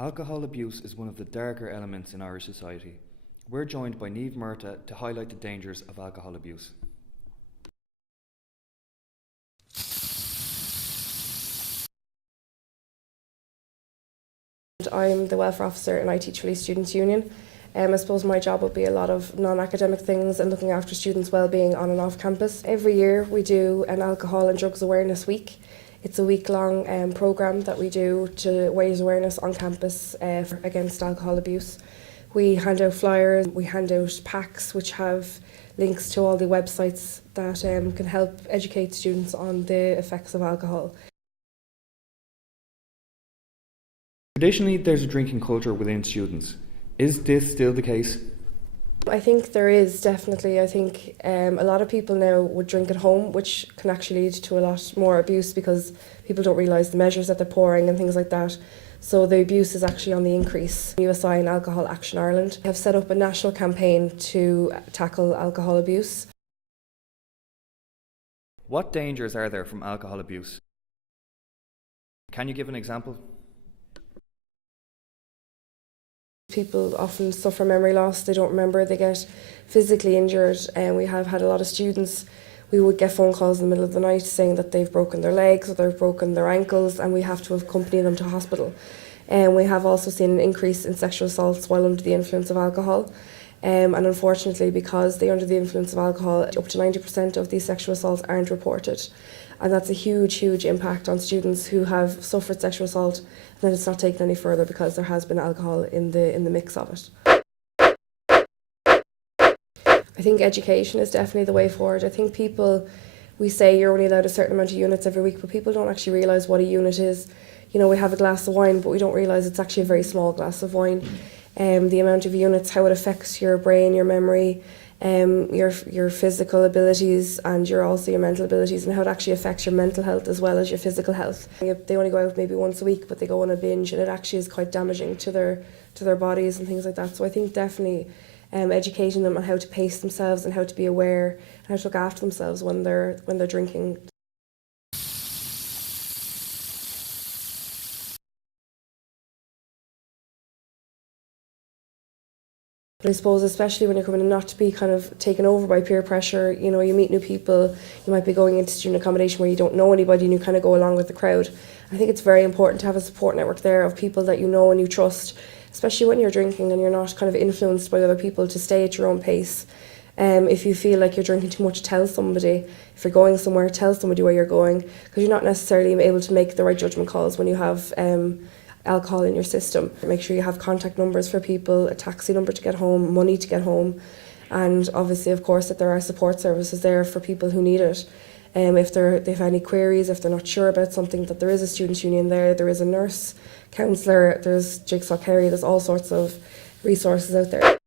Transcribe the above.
Alcohol abuse is one of the darker elements in Irish society. We're joined by Niamh Murtagh to highlight the dangers of alcohol abuse. I'm the welfare officer and I teach Tralee Students' Union. I suppose my job would be a lot of non-academic things and looking after students' well-being on and off campus. Every year we do an Alcohol and Drugs Awareness Week. It's a week-long programme that we do to raise awareness on campus against alcohol abuse. We hand out flyers, we hand out packs which have links to all the websites that can help educate students on the effects of alcohol. Traditionally, there's a drinking culture within students. Is this still the case? I think there is, definitely. I think a lot of people now would drink at home, which can actually lead to a lot more abuse because people don't realise the measures that they're pouring and things like that. So the abuse is actually on the increase. USI and Alcohol Action Ireland have set up a national campaign to tackle alcohol abuse. What dangers are there from alcohol abuse? Can you give an example? People often suffer memory loss, they don't remember, they get physically injured, and we have had a lot of students, we would get phone calls in the middle of the night saying that they've broken their legs or they've broken their ankles and we have to accompany them to hospital. And we have also seen an increase in sexual assaults while under the influence of alcohol. And unfortunately, because they're under the influence of alcohol, up to 90% of these sexual assaults aren't reported. And that's a huge, huge impact on students who have suffered sexual assault, and then it's not taken any further because there has been alcohol in the mix of it. I think education is definitely the way forward. I think we say you're only allowed a certain amount of units every week, but people don't actually realise what a unit is. You know, we have a glass of wine, but we don't realise it's actually a very small glass of wine. The amount of units, how it affects your brain, your memory, your physical abilities and also your mental abilities, and how it actually affects your mental health as well as your physical health. They only go out maybe once a week, but they go on a binge, and it actually is quite damaging to their bodies and things like that. So I think definitely educating them on how to pace themselves and how to be aware and how to look after themselves when they're drinking. But I suppose especially when you're coming in, not to be kind of taken over by peer pressure. You know, you meet new people, you might be going into student accommodation where you don't know anybody and you kind of go along with the crowd. I think it's very important to have a support network there of people that you know and you trust, especially when you're drinking and you're not kind of influenced by other people, to stay at your own pace. If you feel like you're drinking too much, tell somebody. If you're going somewhere, tell somebody where you're going, because you're not necessarily able to make the right judgment calls when you have alcohol in your system. Make sure you have contact numbers for people, a taxi number to get home, money to get home, and obviously, of course, that there are support services there for people who need it. If they've any queries, if they're not sure about something, that there is a students' union there is a nurse, counsellor, there's Jigsaw Kerry, there's all sorts of resources out there.